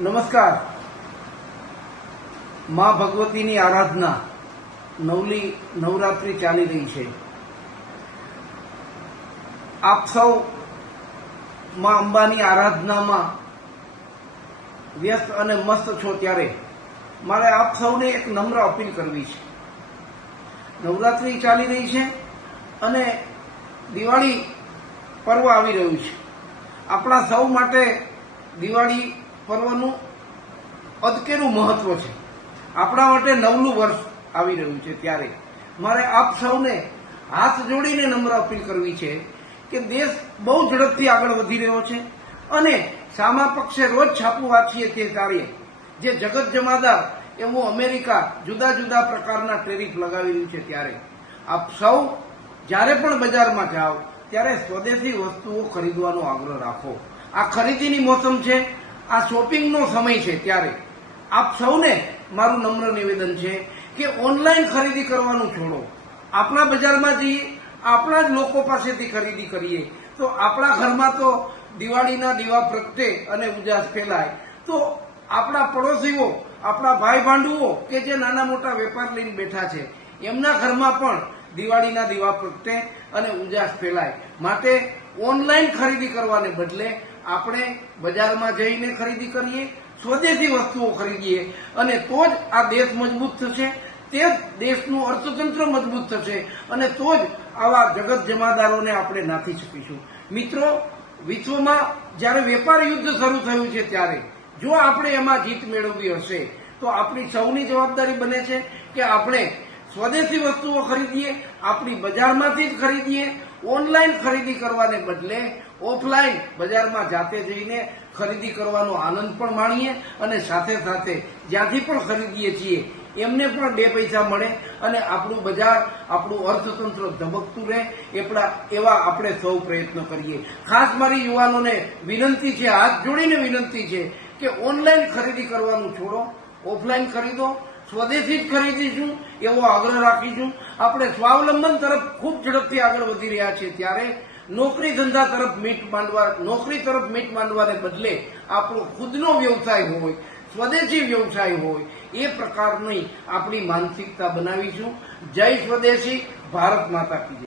નમસ્કાર. મા ભગવતીની આરાધના નવલી નવરાત્રી ચાલી રહી છે. આપ સૌ મા અંબાની આરાધનામાં વ્યસ્ત અને મસ્ત છો ત્યારે મારે આપ સૌને એક નમ્ર અપીલ કરવી છે. નવરાત્રી ચાલી રહી છે અને દિવાળી પર્વ આવી રહ્યું છે. આપણા સૌ માટે દિવાળી પર્વનું અદકેનું મહત્વ છે. આપણા માટે નવલું વર્ષ આવી રહ્યું છે ત્યારે. મારે આપ સૌને હાથ જોડીને નમ્ર અપીલ કરવી છે કે દેશ બહુ ઝડપથી આગળ વધી રહ્યો છે અને સામા પક્ષે રોજ છાપું વાંચીએ તે કાર્ય જે જગત જમાદાર એવું અમેરિકા જુદા જુદા પ્રકારના ટેરિફ લગાવી રહ્યું છે ત્યારે. આપ સૌ જ્યારે પણ બજારમાં જાઓ ત્યારે સ્વદેશી વસ્તુઓ ખરીદવાનો આગ્રહ રાખો. આ ખરીદીની મોસમ છે આ શોપિંગનો સમય છે ત્યારે. આપ સૌને મારું નમ્ર નિવેદન છે કે ઓનલાઈન ખરીદી કરવાનું છોડો. આપણા બજારમાં જઈએ, આપણા જ લોકો પાસેથી ખરીદી કરીએ. તો આપણા ઘરમાં તો દિવાળીના દીવા પ્રગટે અને ઉજાસ ફેલાય. તો આપણા પડોશીઓ, આપણા ભાઈ ભાંડુઓ કે જે નાના મોટા વેપાર લઈને બેઠા છે, એમના ઘરમાં પણ દિવાળીના દીવા પ્રગટે અને ઉજાસ ફેલાય. માટે ઓનલાઈન ખરીદી કરવાને બદલે આપણે બજારમાં જઈને ખરીદી કરીએ, સ્વદેશી વસ્તુઓ ખરીદીએ. અને તો જ આ દેશ મજબૂત થશે, તે જ દેશનું અર્થતંત્ર મજબૂત થશે, અને તો જ આવા જગત જમાદારોને આપણે નાથી શકીશું. મિત્રો, વિશ્વમાં જ્યારે વેપાર યુદ્ધ શરૂ થયું છે ત્યારે, જો આપણે એમાં જીત મેળવવી હશે, તો આપણી સૌની જવાબદારી બને છે કે આપણે સ્વદેશી વસ્તુઓ ખરીદીએ, આપણી બજારમાંથી જ ખરીદીએ, ઓનલાઈન ખરીદી કરવાને બદલે ઓફલાઈન બજારમાં જાતે જઈને ખરીદી કરવાનો આનંદ પણ માણીએ અને સાથે સાથે જ્યાંથી પણ ખરીદીએ છીએ, એમને પણ બે પૈસા મળે અને આપણું બજાર, આપણું અર્થતંત્ર ધબકતું રહે, એપડા, એવા આપણે સૌ પ્રયત્ન કરીએ. ખાસ મારી યુવાનોને વિનંતી છે, હાથ જોડીને વિનંતી છે કે ઓનલાઈન ખરીદી કરવાનું છોડો, ઓફલાઈન ખરીદો સ્વદેશી જ ખરીદીશું એવો આગ્રહ રાખીશું આપણે સ્વાવલંબન તરફ ખૂબ ઝડપથી આગળ વધી રહ્યા છીએ ત્યારે નોકરી ધંધા તરફ મીટ માંડવા, નોકરી તરફ મીટ માંડવાને બદલે આપણો ખુદનો વ્યવસાય હોય, સ્વદેશી વ્યવસાય હોય, એ પ્રકારની આપણી માનસિકતા બનાવીશું. જય સ્વદેશી, ભારત માતા કી જય.